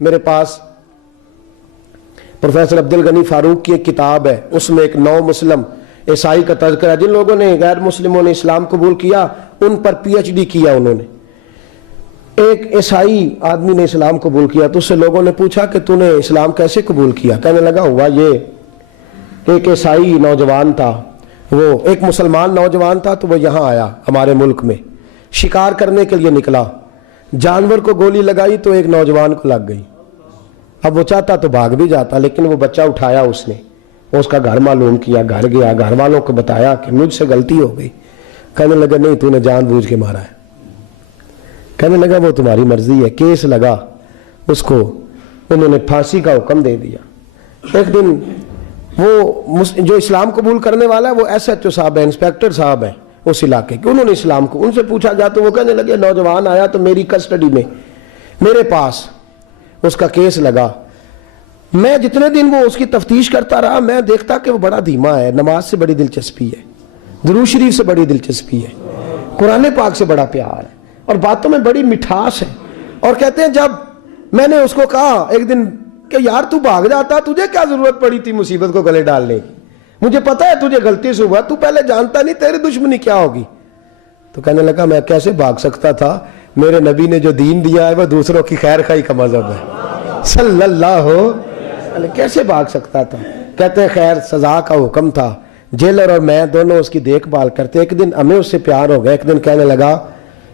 میرے پاس پروفیسر عبد الغنی فاروق کی ایک کتاب ہے، اس میں ایک نو مسلم عیسائی کا تذکرہ ہے، جن لوگوں نے غیر مسلموں نے اسلام قبول کیا ان پر پی ایچ ڈی کیا انہوں نے۔ ایک عیسائی آدمی نے اسلام قبول کیا تو اس سے لوگوں نے پوچھا کہ تو نے اسلام کیسے قبول کیا؟ کہنے لگا ہوا یہ، ایک عیسائی نوجوان تھا، وہ ایک مسلمان نوجوان تھا تو وہ یہاں آیا ہمارے ملک میں، شکار کرنے کے لیے نکلا، جانور کو گولی لگائی تو ایک نوجوان کو لگ گئی۔ اب وہ چاہتا تو بھاگ بھی جاتا، لیکن وہ بچہ اٹھایا اس نے، اس کا گھر معلوم کیا، گھر گیا، گھر والوں کو بتایا کہ مجھ سے غلطی ہو گئی۔ کہنے لگا نہیں، تو نے جان بوجھ کے مارا ہے۔ کہنے لگا وہ تمہاری مرضی ہے۔ کیس لگا، اس کو انہوں نے پھانسی کا حکم دے دیا۔ ایک دن وہ جو اسلام قبول کرنے والا ہے وہ ایس ایچ او صاحب ہے، انسپیکٹر صاحب ہیں اس علاقے کے، انہوں نے اسلام کو ان سے پوچھا گیا تو وہ کہنے لگے نوجوان آیا تو میری کسٹڈی میں میرے پاس اس کا کیس لگا، میں جتنے دن وہ اس کی تفتیش کرتا رہا میں دیکھتا کہ وہ بڑا دھیما ہے، نماز سے بڑی دلچسپی ہے، درود شریف سے بڑی دلچسپی ہے، قرآن پاک سے بڑا پیار ہے اور باتوں میں بڑی مٹھاس ہے۔ اور کہتے ہیں جب میں نے اس کو کہا ایک دن کہ یار تو بھاگ جاتا، تجھے کیا ضرورت پڑی تھی مصیبت کو گلے ڈالنے کی، مجھے پتا ہے تجھے غلطی سے ہوا، تو پہلے جانتا نہیں تیری دشمنی کیا ہوگی۔ تو کہنے لگا میں کیسے بھاگ سکتا تھا، میرے نبی نے جو دین دیا ہے وہ دوسروں کی خیر خواہی کا مذہب ہے صلی اللہ علیہ، کیسے بھاگ سکتا تھا۔ کہتے ہیں خیر سزا کا حکم تھا، جیلر اور میں دونوں اس کی دیکھ بھال کرتے۔ ایک دن ہمیں اس سے پیار ہو گیا، ایک دن کہنے لگا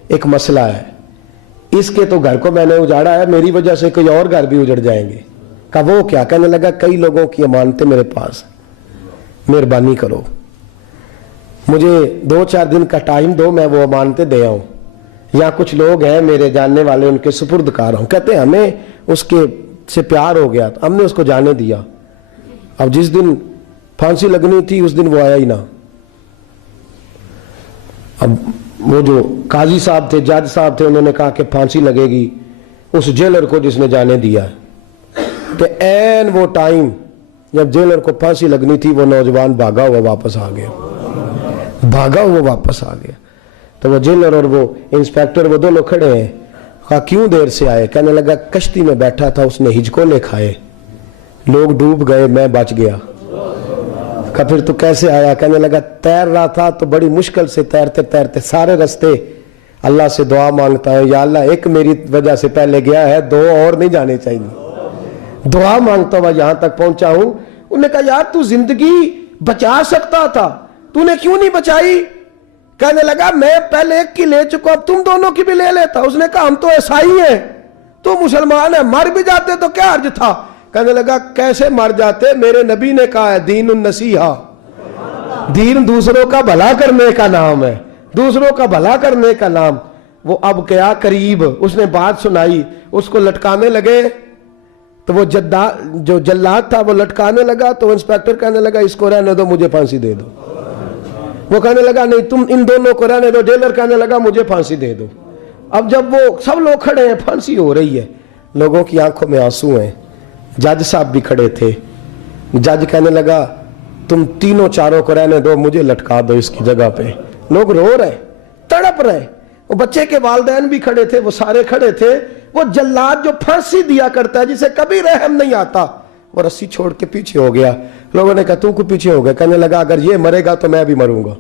ایک مسئلہ ہے، اس کے تو گھر کو میں نے اجاڑا ہے، میری وجہ سے کوئی اور گھر بھی اجڑ جائیں گے۔ کہا وہ کیا؟ کہنے لگا کئی لوگوں کی امانتیں میرے پاس، مہربانی کرو مجھے 2-4 دن کا ٹائم دو، میں وہ امانتیں دے آؤں، یا کچھ لوگ ہیں میرے جاننے والے ان کے سپرد کار ہوں۔ کہتے ہیں ہمیں اس کے سے پیار ہو گیا تو ہم نے اس کو جانے دیا۔ اب جس دن پھانسی لگنی تھی اس دن وہ آیا ہی نہ۔ اب وہ جو قاضی صاحب تھے، جج صاحب تھے، انہوں نے کہا کہ پھانسی لگے گی اس جیلر کو جس نے جانے دیا، کہ این وہ ٹائم جب جیلر کو پھانسی لگنی تھی وہ نوجوان بھاگا ہوا واپس آ گیا، بھاگا ہوا واپس آ گیا۔ تو وہ جیلر اور وہ انسپیکٹر وہ دونوں کھڑے ہیں، کہا کیوں دیر سے آئے؟ کہنے لگا کشتی میں بیٹھا تھا، اس نے ہجکولے کھائے، لوگ ڈوب گئے، میں بچ گیا۔ کہا پھر تو کیسے آیا؟ کہنے لگا تیر رہا تھا تو بڑی مشکل سے تیرتے تیرتے سارے رستے اللہ سے دعا مانگتا ہوں، یا اللہ ایک میری وجہ سے پہلے گیا ہے، 2 اور نہیں جانے چاہیے، دعا مانگتا ہوا یہاں تک پہنچا ہوں۔ انہوں نے کہا یار تو زندگی بچا سکتا تھا، تو نے کیوں نہیں بچائی؟ کہنے لگا میں پہلے ایک کی لے چکا، اب تم دونوں کی بھی لے لیتا۔ اس نے کہا ہم تو عیسائی ہیں، تو مسلمان ہیں، مر بھی جاتے تو کیا حرج تھا؟ کہنے لگا کیسے مر جاتے؟ میرے نبی نے کہا ہے دین النصیحہ، دین دوسروں کا بھلا کرنے کا نام ہے، دوسروں کا بھلا کرنے کا نام۔ وہ اب کیا قریب اس نے بات سنائی، اس کو لٹکانے لگے تو وہ جو جلاد تھا وہ لٹکانے لگا، تو انسپیکٹر کہنے لگا اس کو رہنے دو، مجھے پھانسی دے دو۔ وہ کہنے لگا نہیں تم ان دونوں کو رہنے دو۔ جیلر کہنے لگا مجھے پھانسی دے دو۔ اب جب وہ سب لوگ کھڑے ہیں، پھانسی ہو رہی ہے، لوگوں کی آنکھوں میں آنسو ہیں، جج صاحب بھی کھڑے تھے۔ جج کہنے لگا تم تینوں چاروں کو رہنے دو، مجھے لٹکا دو اس کی جگہ پہ۔ لوگ رو رہے، تڑپ رہے، وہ بچے کے والدین بھی کھڑے تھے، وہ سارے کھڑے تھے۔ وہ جلاد جو پھانسی دیا کرتا ہے جسے کبھی رحم نہیں آتا، وہ رسی چھوڑ کے پیچھے ہو گیا۔ لوگوں نے کہا تو کو پیچھے ہو گیا؟ کہنے لگا اگر یہ مرے گا تو میں بھی مروں گا،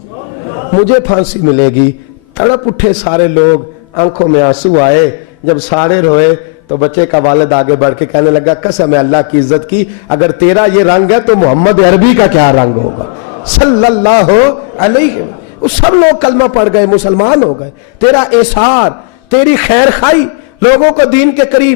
مجھے پھانسی ملے گی۔ تڑپ اٹھے سارے لوگ، آنکھوں میں آنسو آئے۔ جب سارے روئے تو بچے کا والد آگے بڑھ کے کہنے لگا قسم ہے اللہ کی عزت کی، اگر تیرا یہ رنگ ہے تو محمد عربی کا کیا رنگ ہوگا صلی اللہ علیہ وسلم۔ سب لوگ کلمہ پڑھ گئے، مسلمان ہو گئے۔ تیرا احسان، تیری خیر خواہی لوگوں کو دین کے قریب